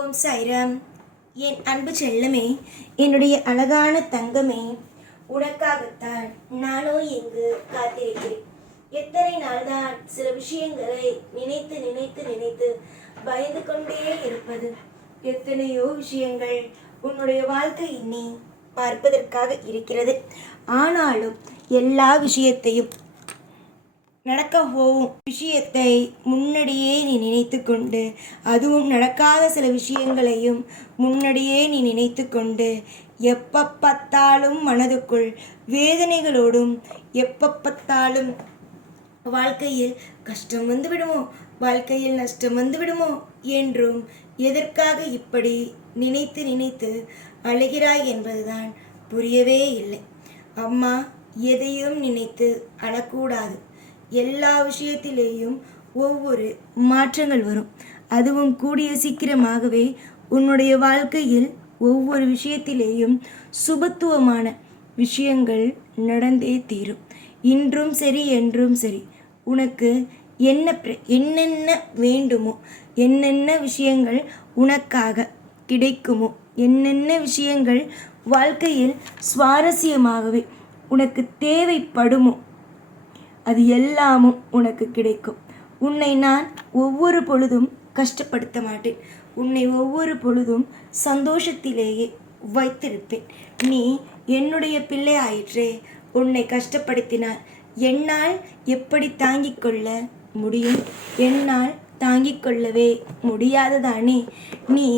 ஓம் சாய்ராம். என் அன்பு செல்லமே, என்னுடைய அழகான தங்கமே, உனக்காகத்தான் நானோ இங்கு காத்திருக்கிறேன். எத்தனை நாள்தான் சில விஷயங்களை நினைத்து நினைத்து நினைத்து பயந்து கொண்டே இருப்பது. எத்தனையோ விஷயங்கள் உன்னுடைய வாழ்க்கை நீ பார்ப்பதற்காக இருக்கிறது. ஆனாலும் எல்லா விஷயத்தையும் நடக்க போகும் விஷயத்தை முன்னாடியே நீ நினைத்து கொண்டு, அதுவும் நடக்காத சில விஷயங்களையும் முன்னாடியே நீ நினைத்து கொண்டு, எப்போ பார்த்தாலும் மனதுக்குள் வேதனைகளோடும், எப்போ பார்த்தாலும் வாழ்க்கையில் கஷ்டம் வந்து விடுமோ, வாழ்க்கையில் நஷ்டம் வந்து விடுமோ என்றும் எதற்காக இப்படி நினைத்து நினைத்து அழுகிறாய் என்பதுதான் புரியவே இல்லை. அம்மா, எதையும் நினைத்து அழக்கூடாது. எல்லா விஷயத்திலேயும் ஒவ்வொரு மாற்றங்கள் வரும். அதுவும் கூடிய சீக்கிரமாகவே உன்னுடைய வாழ்க்கையில் ஒவ்வொரு விஷயத்திலேயும் சுபத்துவமான விஷயங்கள் நடந்தே தீரும். இன்றும் சரி, என்றும் சரி, உனக்கு என்னென்ன வேண்டுமோ, என்னென்ன விஷயங்கள் உனக்காக கிடைக்குமோ, என்னென்ன விஷயங்கள் வாழ்க்கையில் சுவாரஸ்யமாகவே உனக்கு தேவைப்படுமோ, அது எல்லாமும் உனக்கு கிடைக்கும். உன்னை நான் ஒவ்வொரு பொழுதும் கஷ்டப்படுத்த மாட்டேன். உன்னை ஒவ்வொரு பொழுதும் சந்தோஷத்திலேயே வைத்திருப்பேன். நீ என்னுடைய பிள்ளை ஆயிற்றே. உன்னை கஷ்டப்படுத்தினால் என்னால் எப்படி தாங்கிக் கொள்ள முடியும்? என்னால் தாங்கிக் கொள்ளவே முடியாததானே. நீ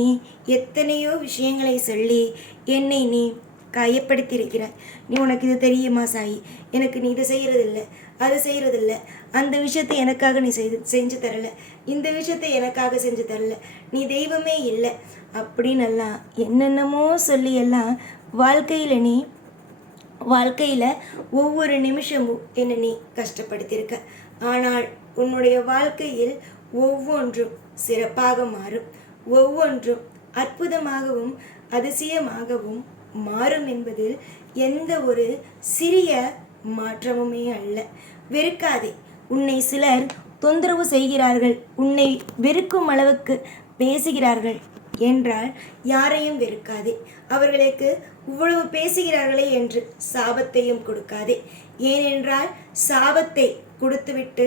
எத்தனையோ விஷயங்களை சொல்லி என்னை நீ காயப்படுத்தியிருக்கிறாய். நீ உனக்கு இது தெரியுமா சாயி, எனக்கு நீ இதை செய்கிறதில்ல, அது செய்கிறதில்ல, அந்த விஷயத்தை எனக்காக நீ செஞ்சு தரல, இந்த விஷயத்தை எனக்காக செஞ்சு தரல, நீ தெய்வமே இல்லை அப்படின்னெல்லாம் என்னென்னமோ சொல்லி எல்லாம் வாழ்க்கையில் ஒவ்வொரு நிமிஷமும் என்னை நீ கஷ்டப்படுத்தியிருக்க. ஆனால் உன்னுடைய வாழ்க்கையில் ஒவ்வொன்றும் சிறப்பாக மாறும். ஒவ்வொன்றும் அற்புதமாகவும் அதிசயமாகவும் மாறும் என்பதில் எந்த ஒரு சிறிய மாற்றமுமே அல்ல. வெறுக்காதே. உன்னை சிலர் தொந்தரவு செய்கிறார்கள், உன்னை வெறுக்கும் அளவுக்கு பேசுகிறார்கள் என்றால் யாரையும் வெறுக்காதே. அவர்களுக்கு இவ்வளவு பேசுகிறார்களே என்று சாபத்தையும் கொடுக்காதே. ஏனென்றால் சாபத்தை கொடுத்துவிட்டு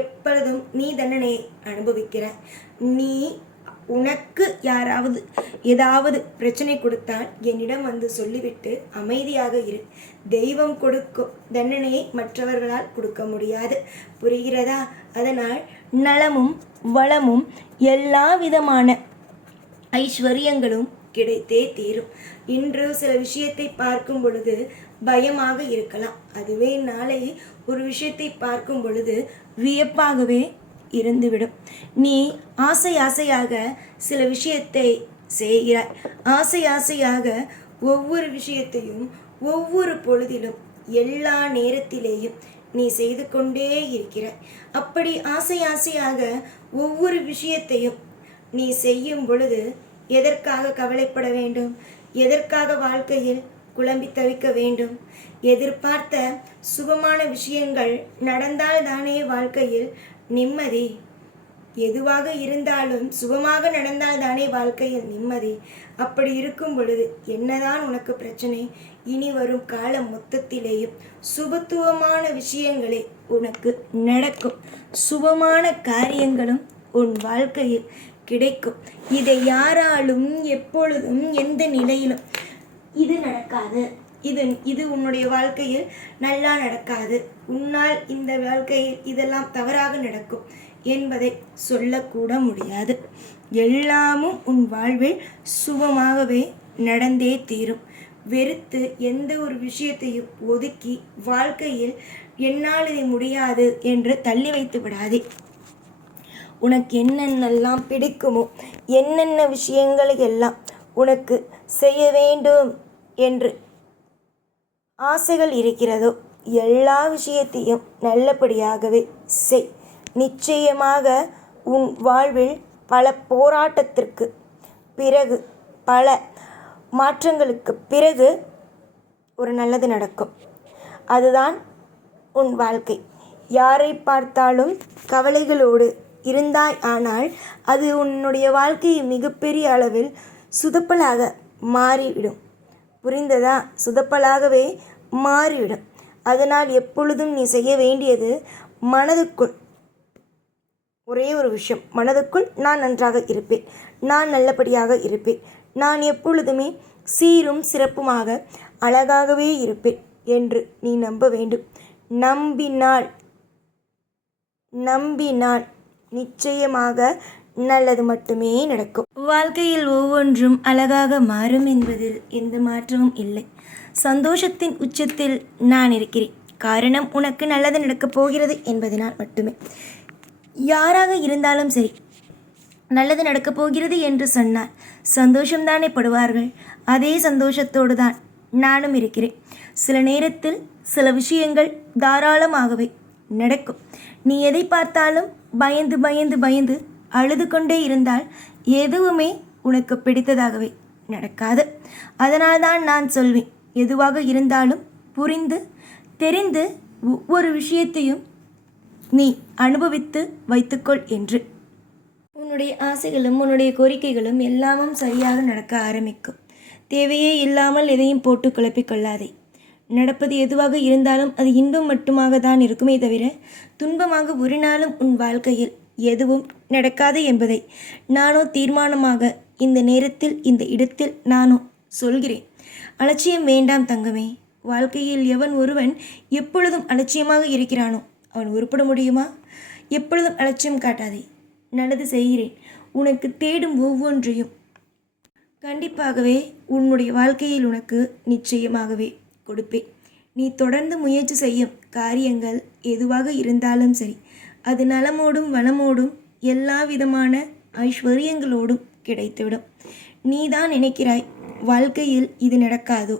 எப்பொழுதும் நீ தண்டனையை அனுபவிக்கிறாய். நீ உனக்கு யாராவது ஏதாவது பிரச்சனை கொடுத்தால் என்னிடம் வந்து சொல்லிவிட்டு அமைதியாக இரு. தெய்வம் கொடுக்கும் தண்டனையை மற்றவர்களால் கொடுக்க முடியாது. புரிகிறதா? அதனால் நலமும் வளமும் எல்லா விதமான ஐஸ்வர்யங்களும் கிடைத்தே தீரும். இன்று சில விஷயத்தை பார்க்கும் பொழுது பயமாக இருக்கலாம். அதுவே நாளை ஒரு விஷயத்தை பார்க்கும் பொழுது வியப்பாகவே இருந்துவிடும். நீ ஆசையாக சில விஷயத்தை செய்கிறாய். ஆசையாக ஒவ்வொரு விஷயத்தையும் ஒவ்வொரு பொழுதிலும் எல்லா நேரத்திலேயும் நீ செய்து கொண்டே இருக்கிறாய். அப்படி ஆசையாக ஒவ்வொரு விஷயத்தையும் நீ செய்யும் பொழுது எதற்காக கவலைப்பட வேண்டும்? எதற்காக வாழ்க்கையில் குழம்பி தவிக்க வேண்டும்? எதிர்பார்த்த சுகமான விஷயங்கள் நடந்தால் தானே வாழ்க்கையில் நிம்மதி. எதுவாக இருந்தாலும் சுகமாக நடந்தால் தானே வாழ்க்கையில் நிம்மதி. அப்படி இருக்கும் பொழுது என்னதான் உனக்கு பிரச்சனை? இனி வரும் காலம் மொத்தத்திலேயும் சுபத்துவமான விஷயங்களே உனக்கு நடக்கும். சுபமான காரியங்களும் உன் வாழ்க்கையில் கிடைக்கும். இதை யாராலும் எப்பொழுதும் எந்த நிலையிலும் இது நடக்காது, இது உன்னுடைய வாழ்க்கையில் நல்லா நடக்காது, உன்னால் இந்த வாழ்க்கையில் இதெல்லாம் தவறாக நடக்கும் என்பதை சொல்லக்கூட முடியாது. எல்லாமும் உன் வாழ்வில் சுபமாகவே நடந்தே தீரும். வெறுத்து எந்த ஒரு விஷயத்தையும் ஒதுக்கி வாழ்க்கையில் என்னால் இது முடியாது என்று தள்ளி வைத்து விடாதே. உனக்கு என்னென்னலாம் பிடிக்குமோ, என்னென்ன விஷயங்களை எல்லாம் உனக்கு செய்ய வேண்டும் என்று ஆசைகள் இருக்கிறதோ எல்லா விஷயத்தையும் நல்லபடியாகவே செய். நிச்சயமாக உன் வாழ்வில் பல போராட்டத்திற்கு பிறகு, பல மாற்றங்களுக்கு பிறகு ஒரு நல்லது நடக்கும். அதுதான் உன் வாழ்க்கை. யாரை பார்த்தாலும் கவலைகளோடு இருந்தாய் ஆனால் அது உன்னுடைய வாழ்க்கையை மிகப்பெரிய அளவில் சுதப்பலாக மாறிவிடும். புரிந்ததா? சுதப்பலாகவே மாறிவிடும். அதனால் எப்பொழுதும் நீ செய்ய வேண்டியது மனதுக்குள் ஒரே ஒரு விஷயம், மனதுக்குள் நான் நன்றாக இருப்பேன், நான் நல்லபடியாக இருப்பேன், நான் எப்பொழுதுமே சீரும் சிறப்புமாக அழகாகவே இருப்பேன் என்று நீ நம்ப வேண்டும். நம்பினால் நிச்சயமாக நல்லது மட்டுமே நடக்கும். வாழ்க்கையில் ஒவ்வொன்றும் அழகாக மாறும் என்பதில் எந்த மாற்றமும் இல்லை. சந்தோஷத்தின் உச்சத்தில் நான் இருக்கிறேன். காரணம், உனக்கு நல்லது நடக்கப் போகிறது என்பதனால் மட்டுமே. யாராக இருந்தாலும் சரி, நல்லது நடக்கப் போகிறது என்று சொன்னால் சந்தோஷம்தானே படுவார்கள். அதே சந்தோஷத்தோடு தான் நானும் இருக்கிறேன். சில நேரத்தில் சில விஷயங்கள் தாராளமாகவே நடக்கும். நீ எதை பார்த்தாலும் பயந்து பயந்து பயந்து அழுது கொண்டே இருந்தால் எதுவுமே உனக்கு பிடித்ததாகவே நடக்காது. அதனால்தான் நான் சொல்வேன், எதுவாக இருந்தாலும் புரிந்து தெரிந்து ஒவ்வொரு விஷயத்தையும் நீ அனுபவித்து வைத்துக்கொள் என்று. உன்னுடைய ஆசைகளும் உன்னுடைய கோரிக்கைகளும் எல்லாமும் சரியாக நடக்க ஆரம்பிக்கும். தேவையே இல்லாமல் எதையும் போட்டு குழப்பிக்கொள்ளாதே. நடப்பது எதுவாக இருந்தாலும் அது இன்பம் மட்டுமாக தான் இருக்குமே தவிர துன்பமாக ஒரு நாளும் உன் வாழ்க்கையில் எதுவும் நடக்காது என்பதை நானோ தீர்மானமாக இந்த நேரத்தில் இந்த இடத்தில் நானோ சொல்கிறேன். அலட்சியம் வேண்டாம் தங்கமே. வாழ்க்கையில் எவன் ஒருவன் எப்பொழுதும் அலட்சியமாக இருக்கிறானோ அவன் உருப்பட முடியுமா? எப்பொழுதும் அலட்சியம் காட்டாதே. நல்லது செய்கிறேன். உனக்கு தேடும் ஒவ்வொன்றையும் கண்டிப்பாகவே உன்னுடைய வாழ்க்கையில் உனக்கு நிச்சயமாகவே கொடுப்பேன். நீ தொடர்ந்து முயற்சி செய்யும் காரியங்கள் எதுவாக இருந்தாலும் சரி, அது நலமோடும் வளமோடும் எல்லா விதமான ஐஸ்வர்யங்களோடும் கிடைத்துவிடும். நீதான் நினைக்கிறாய் வாழ்க்கையில் இது நடக்காதோ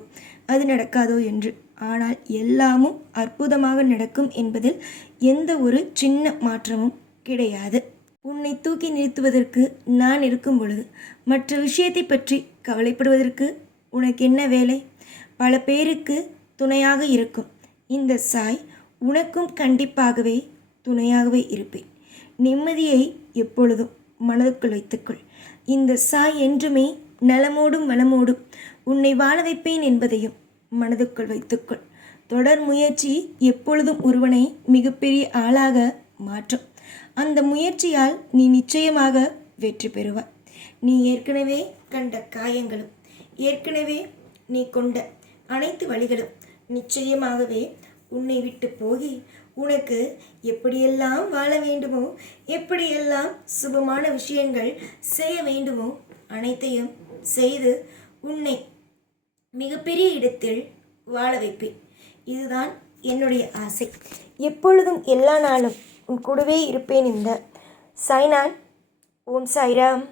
அது நடக்காதோ என்று. ஆனால் எல்லாமும் அற்புதமாக நடக்கும் என்பதில் எந்த ஒரு சின்ன மாற்றமும் கிடையாது. உன்னை தூக்கி நிறுத்துவதற்கு நான் இருக்கும் பொழுது மற்ற விஷயத்தை பற்றி கவலைப்படுவதற்கு உனக்கு என்ன வேலை? பல பேருக்கு துணையாக இருக்கும் இந்த சாய் உனக்கும் கண்டிப்பாகவே துணையாகவே இருப்பேன். நிம்மதியை எப்பொழுதும் மனதுக்குள் வைத்துக்கொள். இந்த சாய் என்றுமே நலமோடும் வளமோடும் உன்னை வாழ வைப்பேன் என்பதையும் மனதுக்குள் வைத்துக்கொள். தொடர் முயற்சி எப்பொழுதும் ஒருவனை மிகப்பெரிய ஆளாக மாற்றும். அந்த முயற்சியால் நீ நிச்சயமாக வெற்றி பெறுவாய். நீ ஏற்கனவே கண்ட காயங்களும் ஏற்கனவே நீ கொண்ட அனைத்து வழிகளும் நிச்சயமாகவே உன்னை விட்டு போகி உனக்கு எப்படியெல்லாம் வாழ வேண்டுமோ, எப்படியெல்லாம் சுபமான விஷயங்கள் செய்ய வேண்டுமோ அனைத்தையும் செய்து உன்னை மிகப்பெரிய இடத்தில் வாழ வைப்பேன். இதுதான் என்னுடைய ஆசை. எப்பொழுதும் எல்லா நாளும் உன் கூடவே இருப்பேன். இந்த சாய்நான். ஓம் சாய்ராம்.